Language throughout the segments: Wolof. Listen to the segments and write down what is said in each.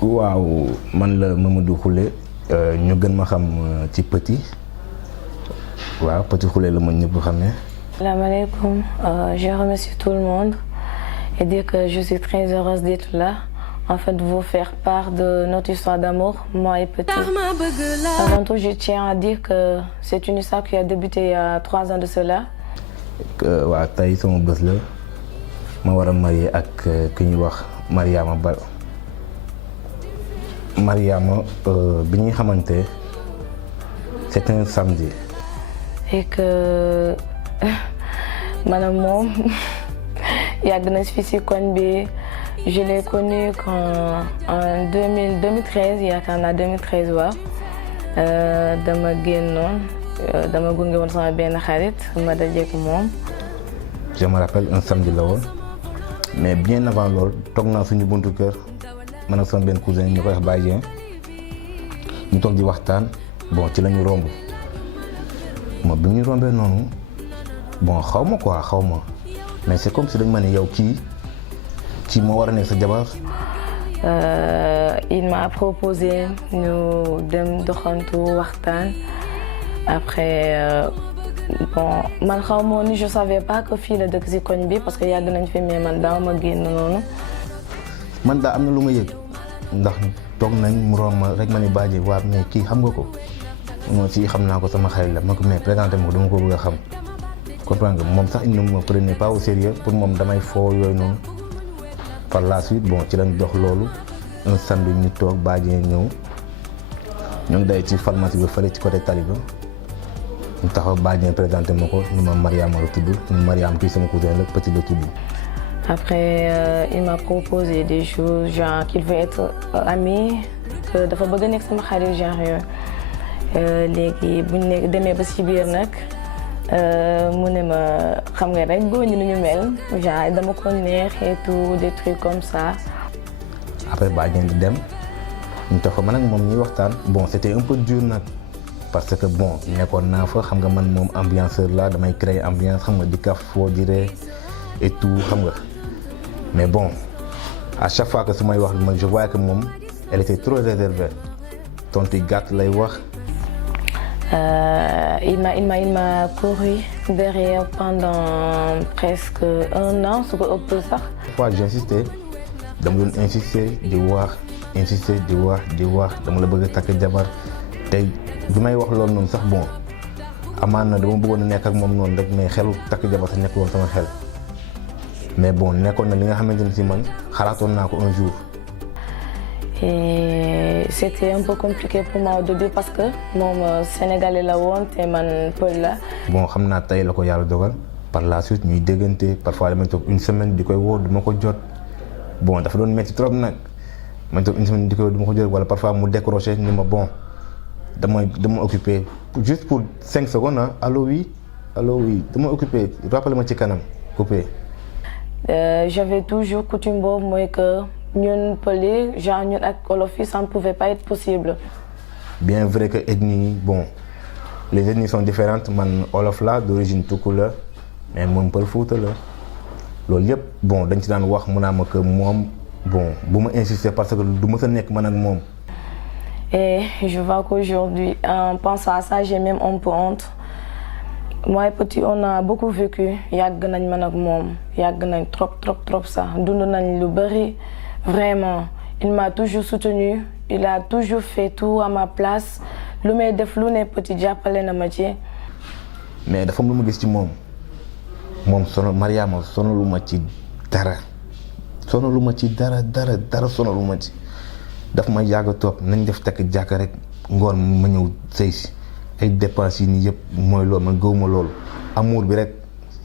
waaw man la Mamadou Khoule ñu gën ma xam ci Petit waaw Petit Khoule la ma ñëpp xamee. Salam alaikum, je remercie tout le monde et dire que je suis très heureuse d'être là, en fait de vous faire part de notre histoire d'amour, moi et Petit. Avant tout, je tiens à dire que c'est une histoire qui a débuté il y a 3 ans de cela. waaw tey sama bés la ma war a marié ak ki ñuy wax Mariama Ba. Mariama bi ñuy xamante c'est un samedi. Et que maanaam moom yàgg na fi si koñ bi je l'ai connu en 2013 yaakaar naa 2013 waaw dama génnoon dama gunge woon sama benn xarit ma dajeek moom. Je me rappelle un samedi la woon mais bien avant loolu toog naa suñu buntu kër man ak sama benn cousin ñu koy wax Baye Dieng ñu toog di waxtaan bon ci la ñu romb moom bi ñu rombee noonu bon xaw ma quoi xaw ma mais c'est comme si dañ ma ne yow kii moo war a nekk sa jabar. Il m'a proposé ñu dem doxantu waxtaan après bon man xaw ma ni je savais pas que fii la dëkk si koñ bi parce que yàgg nañ fi mais man daaw ma génn noonu. man daa am na lu ma yëg ndax toog nañ mu romb ma rek ma ni Badji waa mais kii xam nga ko non si xam naa ko sama xarit la ma ko mais présenté ma ko dama ko bëgg a xam comprendre nga moom sax il ne me prenait pas au sérieux pour moom damay foo yooyu noonu. Par la suite bon ci lañ dox loolu un samedi ñu toog Badji ñëw ñu ngi day ci pharmacie bi fële ci côté Taliba ñu taxaw Badji présenté ma ko ni ma Mariama la tudd ni Mariama kii sama cousin la Petit la tudd. Après il m'a proposé des choses genre qu'il veut être ami que dafa bëgg a nekk sama xarit genre yooyu léegi bu ñu nekk demee ba si biir nag mu ne ma xam nga rek góor ñi nu ñu mel genre dama ko neex et tout des trucs comme ça. Après Badji di dem ñu tax fa man ak moom ñuy waxtaan bon c'était un peu dur nag parce que bon nekkoon naa fa xam nga man moom ambianceur la damay créer ambiance xam nga di kaf foo di ree et tout xam nga. Mais bon, à chaque fois que su may wax man je voyais que moom elle était trop réservée tontu gàtt lay wax. Il m'a couru derrière pendant presque 1 an su ko ëpp sax. Fois j'insistais dama doon insister di wax dama la bëgg a takk jabar tey bi may wax loolu noonu sax bon amaan na dama bëggoon a nekk ak moom noonu rek mais xelu takk jabar sax nekk woon sama xel. Mais bon nekkoon na li nga xamante ne si man xalaatoon naa ko un jour. Et c'était un peu compliqué pour moi au début parce que moom sénégalais la woon te man pël la. Bon xam naa tey la ko yàlla dogal par la suite ñuy déggante parfois damay toog une semaine di koy woo du ma ko jot bon dafa doon métti trop nag ma toog une semaine di koy woo du ma ko jot wala parfois mu décroché ni ma bon dama occupé juste pour 5 secondes ah allo oui dama occupé rappelé ma ci kanam coupé. J'avais toujours coutume boobu mooy que ñun pël yi genre ñun ak olof yi ça ne pouvait pas être possible. Bien vrai que ethnie bon les ethnies sont différentes man olof la d'origine Tukulóor mais moom pël Fuuta la loolu yëpp bon dañ ci daan wax mu naa ma que moom bon bu ma insister parce que du ma sa nekk man ak moom. Et je vois qu'aujourd'hui en pensant à ça j'ai même un peu honte. Moi et Petit on a beaucoup vécu yàgg nañ man ak moom yàgg nañ trop sax dund nañ lu bari vraiment il m'a toujours soutenu il a toujours fait tout à ma place lu may def lu ne Petit jàppale na ma ci. Mais dafa am lu ma gis ci moom sonal Mariama sonalu ma ci dara sonalu ma ci dara sonalu ma ci daf ma yàgg a topp nañ def takk jàkk rek ngoon ma ñëw sëy si. ay dépenses yi nii yëpp mooy loolu man gëwuma loolu amour bi rek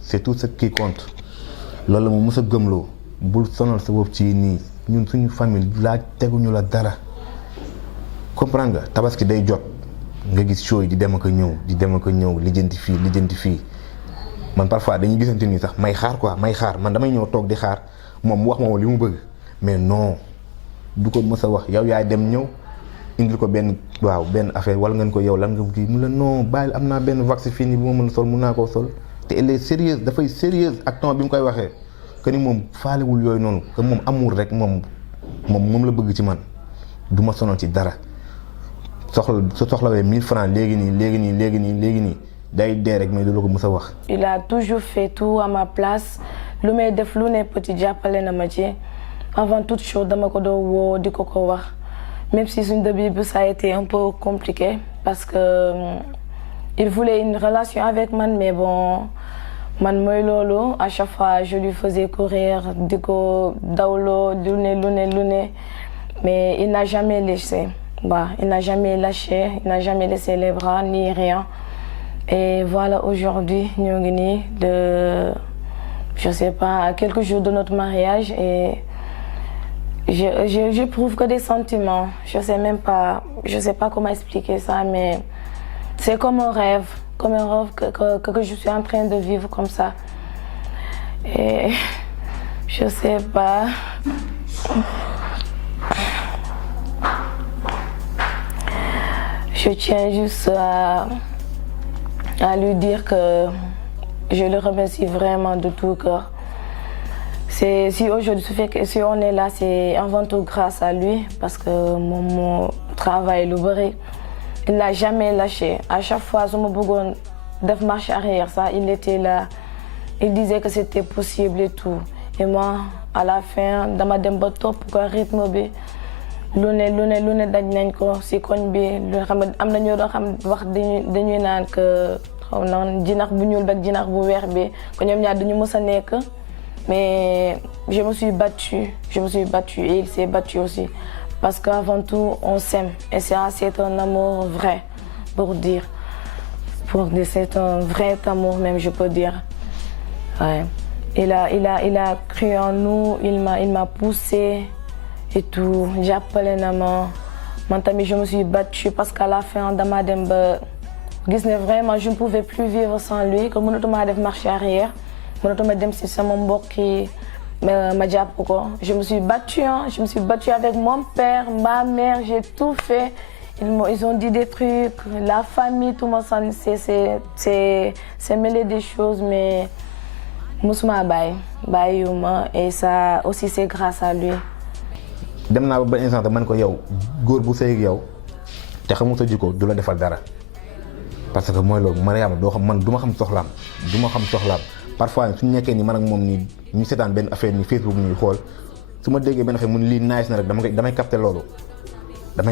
c'est tout ce qui compte loolu la mu mës a gëmloo bul sonal sa bopp ci nii ñun suñu famille laa teguñu la dara comprendre nga tabaski day jot nga gis show yi di dem ak a ñëw lijjanti fii man parfois dañuy gisante nii sax may xaar man damay ñëw toog di xaar moom mu wax ma li mu bëgg mais non du ko mës a wax yow yaay dem ñëw indil ko benn affaire wala ngeen ko yow lan nga kii mu la non bàyyil am naa benn vax fii nii bu ma mën a sol mun naa koo sol te elle est sérieuse dafay sérieuse ak temps bi mu koy waxee que ni moom faalewul yooyu noonu que moom amour rek moom la bëgg ci man du ma sonal ci dara su soxlawee 1000 francs léegi nii day dee rek mais du la ko mës a wax. il a toujours fait tout à ma place lu may def lu ne petit jàppale na ma ci avant toute chose dama ko doon woo di ko wax même si suñ début bi ça a été un peu compliqué parce que il voulait une relation avec man mais bon man mooy loolu à chaque fois je lui faisais courir di ko dawloo lu ne mais il n'a jamais laissé il n'a jamais lâché il n'a jamais laissé les bras ni rien et voilà aujourd'hui ñoo ngi nii de je sais pas à quelques jours de notre mariage et j'éprouve que des sentiments je sais pas comment expliquer ça mais c'est comme un rêve que je suis en train de vivre comme ça et je sais pas je tiens juste à lui dire que je le remercie vraiment de tout cœur. Si aujourd'hui si on est là c'est avant tout grâce à lui parce que mon travail lu bëri il n'a jamais lâché à chaque fois su ma bëggoon def marche arrière ça il était là il disait que c'était possible et tout et moi à la fin dama dem ba topp ko rythme bi lu ne daj nañ ko si koñ bi lu xam am na ñoo doon xam wax dañuy naan que xaw na jinax bu ñuul beeg jinax bu weex bi ko ñoom ñaar dañu mës a nekk mais je me suis battue et il s'est battu aussi parce qu'avant tout on s'aime et c'est un amour vrai pour dire c'est un vrai amour même je peux dire ouais. il a cru en nous il m'a poussé et tout jàppale na ma man tamit je me suis battue parce qu'à la fin dama dem ba gis ne vraiment je ne pouvais plus vivre sans lui que mënatuma def marche arrière mënatuma dem si sama mbokk yi ma jàpp ko je me suis battue avec mon père ma mère j'ai tout fait ils ont dit des trucs la famille tout le monde c'est mêlé des choses mais musuma bàyyiwuma et ça aussi c'est grâce à lui. dem naa ba instant man ko yow góor bu sëy ak yow te xamul sa jikko du la defal dara parce que mooy loolu Mariama doo xam man du ma xam soxlaam parfois suñu nekkee ni man ak moom nii ñu seetaan benn affaire ni Facebook ñuy xool su ma déggee benn affaire mun lii nice na rek damay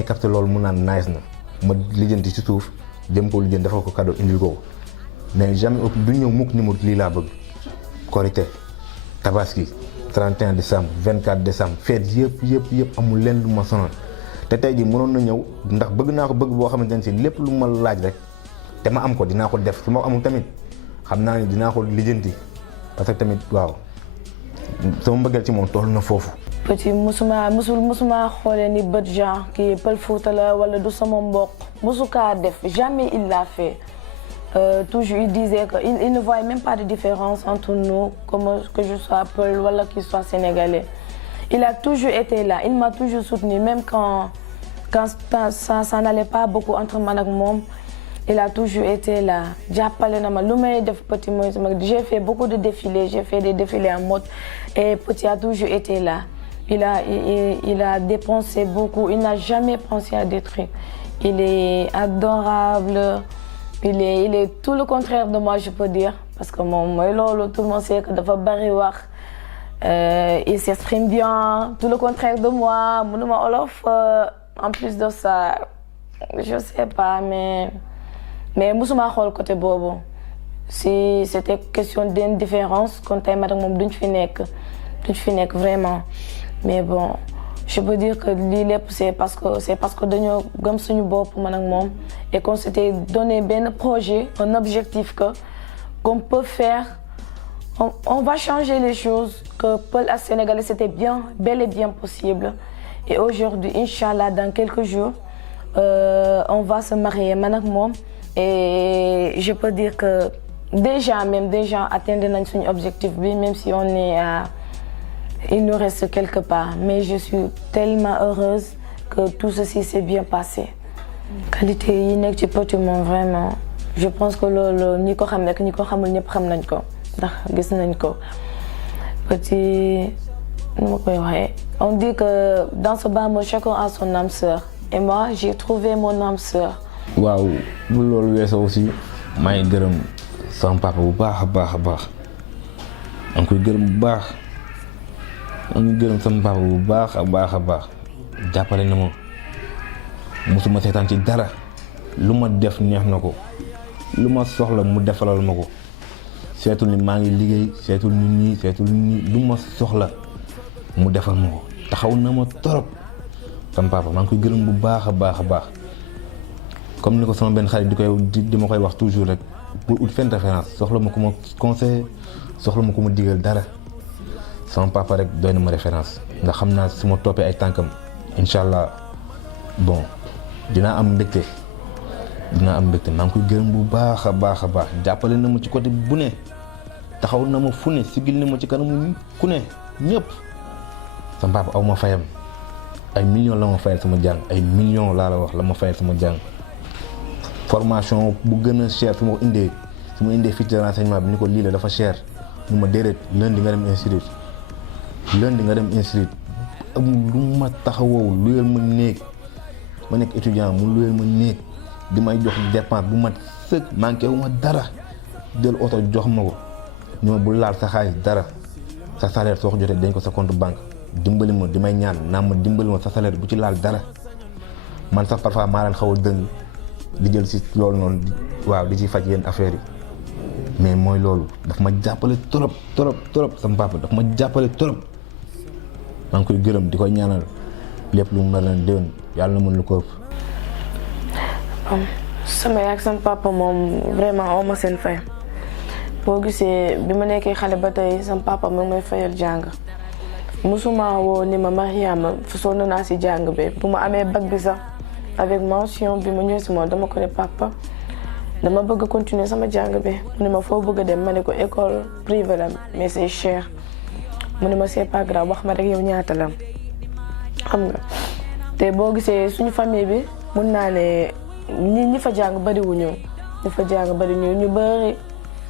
capter loolu mun naan nice na ma lijjanti ci suuf jëm ko lijjanti defal ko cadeau indil ko mais jamais du ñëw mukk ni mu lii laa bëgg Korité Tabaski 31 décembre 24 décembre fête yëpp amul leen lu ma sonal te tey jii mënoon na ñëw ndax bëgg naa ko bëgg boo xamante ne si lépp lu ma laaj rek te ma am ko dinaa ko def su ma amul tamit xam naa ne dinaa ko lijjanti parce que tamit waaw sama mbëggeel ci moom toll na foofu. petit musuma xoolee ni bët genre kii Pël Fuuta la wala du sama mbokk musu kaa def jamais il l'a fait. Toujours il disait qu'il ne voyait même pas de différence entre nous, que je sois Peul ou qu'il soit sénégalais. Il a toujours été là, il m'a toujours soutenu, même quand ça n'allait pas beaucoup entre moi et moi. Il a toujours été là. J'ai fait beaucoup de défilés, j'ai fait des défilés en mode et Petit a toujours été là. Il a dépensé beaucoup, il n'a jamais pensé à des trucs. Il est adorable. Il est tout le contraire de moi, je peux dire. Parce que tout le monde sait que dafa bari wax. Il s'exprime bien. Tout le contraire de moi. En plus de ça, je sais pas, mais musuma xool côté boobu. Si c'était question d'indifférence, quand t'es madame moom duñ fi nekk vraiment. Mais bon, je peux dire que lii lépp c'est parce que dañoo gëm suñu bopp man ak moom et qu'on s'était donné benn projet, un objectif qu'on peut faire. On va changer les choses, que Peul ak Sénégalais c'était bel et bien possible. Et aujourd'hui, Inch'Allah, dans quelques jours, on va se marier man ak moom et je peux dire que déjà atteindre nañ suñu objectif bi même si on est il nous reste quelque part, mais je suis tellement heureuse que tout ceci s'est bien passé. Qualité yi nekk ci Petit moom vraiment je pense que loolu ñi ko xam ñi ko xamul ñëpp xam nañ ko ndax gis nañ ko. Petit On dit que dans ce bas monde, chacun a son âme sœur. Et moi, j'ai trouvé mon âme sœur. waaw bu loolu weesoo aussi maa ngi gërëm sama papa bu baax a baax a baax maa ngi koy gërëm bu baax maa ngi gërëm sama papa bu baax a baax a baax jàppale na ma musuma seetaan ci dara lu ma def neex na ko lu ma soxla mu defalal ma ko seetul ni maa ngi liggéey seetul ni nii seetul ni lu ma soxla mu defal ma ko taxaw na ma torop sama papa maa ngi koy gërëm bu baax a baax a baax comme ni ko sama benn xarit di ma koy wax toujours rek pour ut fenn référence soxla ma ko ma conseil soxla ma ko ma digal dara sama papa rek doy na ma référence ndax xam naa su ma toppee ay tànkam incha allah bon dinaa am mbégte maa ngi koy gërëm bu baax a baax a baax jàppale na ma ci côté bu ne taxaw na ma fu ne sigil na ma ci kanamu ku ne ñëpp sama papa aw ma fayam ay millions la ma fayal sama jàng ay millions laa la wax la ma fayal sama jàng formation bu gën a cher su ma indee fiche de renseignement bi ni ko lii la dafa cher mu ma déedéet lundi nga dem institut amul lu ma taxawoo luyeel ma néeg ma nekk étudiant mu luyeel ma néeg di may jox dépense bu mat sëkk manqué wu ma dara jël oto jox ma ko ni ma bu laal sa xaalis dara sa salaire soo ko jotee dañ ko sa compte banque dimbali ma di may ñaan naa ma dimbali ma sa salaire bu ci laal dara man sax parfois maa leen xaw a dëng di jël si loolu noonu waaw di ci faj yenn affaires yi mais mooy loolu daf ma jàppale trop sama papa daf ma jàppale trop maa ngi koy gërëm di koy ñaanal lépp lu mu mën a déwén yàlla na mën lu ko ëpp. sama yaay ak sama papa moom vraiment aw ma seen fay boo gisee bi ma nekkee xale ba tey sama papa mu ngi may fayal jàng musuma woo ni ma Mariama sonn naa si jàng bi bu ma amee bac bi sax avec mention bi ma ñëw si moom dama ko ne papa dama bëgg continuer sama jàng bi mu ne ma foo bëgg a dem ma ne ko école privée la mais c'est cher mu ne ma c'est pas grave wax ma rek yow ñaata la xam nga te boo gisee suñu famille bi mun naa ne ñi fa jàng bariwuñu ñu bari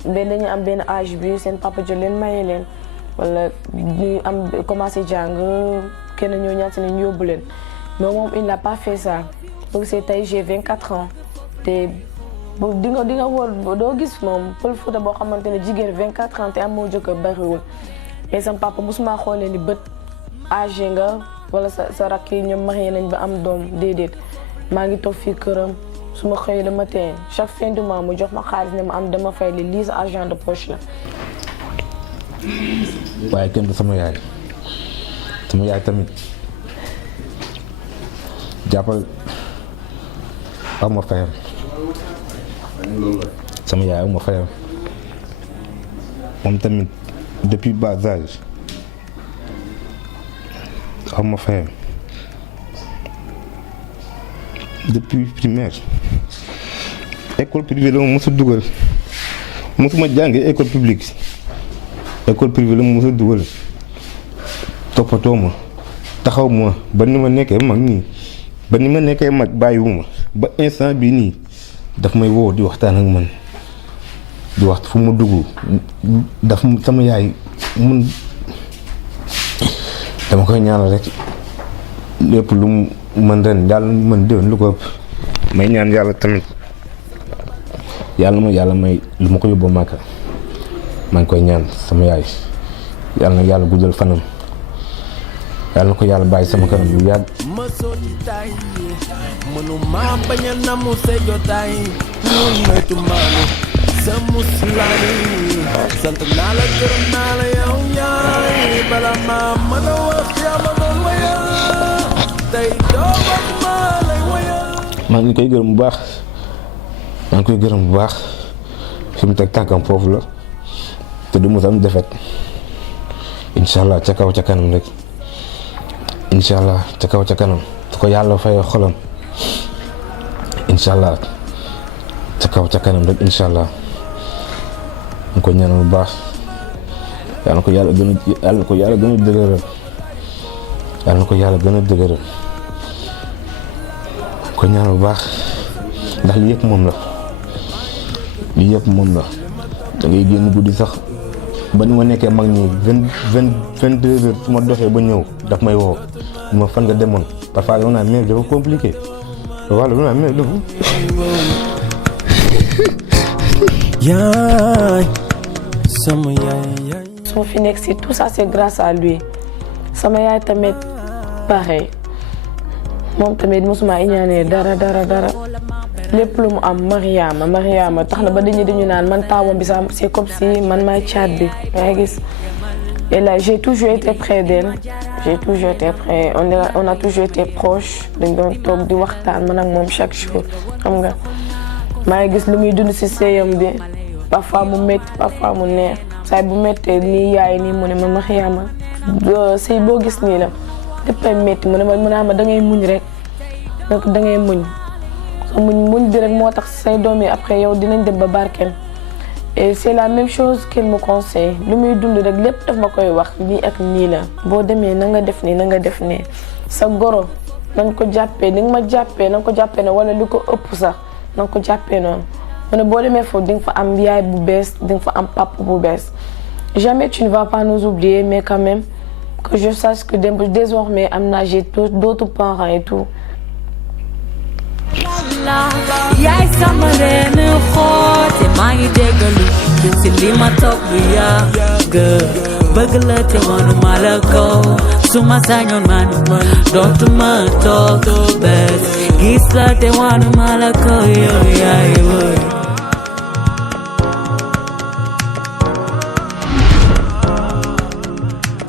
benn dañu am benn âge bi seen papa jël leen maye leen wala ñu am commencé jàng kenn ñoo ñaan si ne ñu yóbbu leen mais moom il n'a pas fait ça boo gisee tey j'ai 24 ans te di nga wóor doo gis moom Pël Fuuta boo xamante ne jigéen 24 ans te amoo jëkkër bariwul mais sama papa mosuma xoolee ni bët âgé nga wala sa rakk yi ñoom marié nañ ba am doom déedéet maa ngi toog fii këram su ma xëyee le matin chaque fin du mois mu jox ma xaalis ne ma am dama fay lii sa argent de poche la. waaye kenn du sama yaay tamit jàppal aw ma fayal sama yaay aw ma fayal moom tamit depuis bas âge aw ma fayal depuis primaire école privée la ma mos a dugal mosuma jàngee école publique école privée la ma mos a dugal toppatoo ma taxaw ma ba ni ma nekkee mag bàyyiwuma ba instant bii nii daf may woo di waxtaan ak man di wax fu mu dugg daf sama yaay mun dama koy ñaanal rek lépp lu mu mën ren yàlla mën déwén lu ko ëpp may ñaan yàlla tamit yàlla may lu ma ko yóbboo Màkka maa ngi koy ñaan sama yaay yàlla na yàlla guddal fanam yàlla na ko yàlla bàyyi sama kanam lu yàgg. mënuma bañ a namu sa jotaay muy moytu maanu sa muslaay sant naa la gërëm naa la yow yaay bala ma mën a wax yaa ma doon wayal tey doomam maa lay wayal. maa ngi koy gërëm bu baax fi mu teg tànkam foofu la te du mos am defet incha allah ca kaw ca kanam rek incha allah ca kaw ca kanam su ko yàlla fayee xolam incha allah ca kaw ca kanam rek incha allah ñu ko ñaanal bu baax yàlla na ko yàlla gën a dëgëral ko ñaanal bu baax ndax lii yëpp moom la da ngay génn guddi sax ba ni ma nekkee mag ñi 22 heures su ma doxee ba ñëw daf may woo ma fan nga demoon parfois dama naan mais dafa compliqué voilà dama naan mais dafa. yaay sama yaay. su ma fi nekk si tout ça c'est grâce à lui sama yaay tamit pareil moom tamit mosuma iñaanee dara lépp lu mu am Mariama tax na ba dañu naan man taawam bi sax c'est comme si man maay caat bi yaa gis. Et là j'ai toujours été près d'elle on a toujours été proches dañ doon toog di waxtaan man ak moom chaque jour xam nga maa ngi gis lu muy dund ci sëyam bi parfois mu métti parfois mu neex saay bu méttee nii yaay nii mu ne ma Mariama sëy boo gis nii la léppay métti mu ne ma da ngay muñ rek donc da ngay muñ so muñ bi rek moo tax say doom yi après yow dinañ dem ba barkeel. Et c'est la même chose qu'il me conseille lu muy dund rek lépp daf ma koy wax nii ak nii la boo demee na nga def nii sa goro na nga ko jàppee ni nga ma jàppee na nga ko jàppee ne wala lu ko ëpp sax na nga ko jàppee noonu mu ne boo demee foofu di nga fa am yaay bu bees di nga fa am papa bu bees jamais tu ne vas pas nous oublier mais quand même que je sache que désormais am naa j'ai d'autres parents et tout. yaay sama reenu xoote maa ngi déggalu si li ma toog lu yàgg bëgg la te wanuma la ko su ma sañoon man dootuma toog bés gis la te wanuma la ko yow yaay woy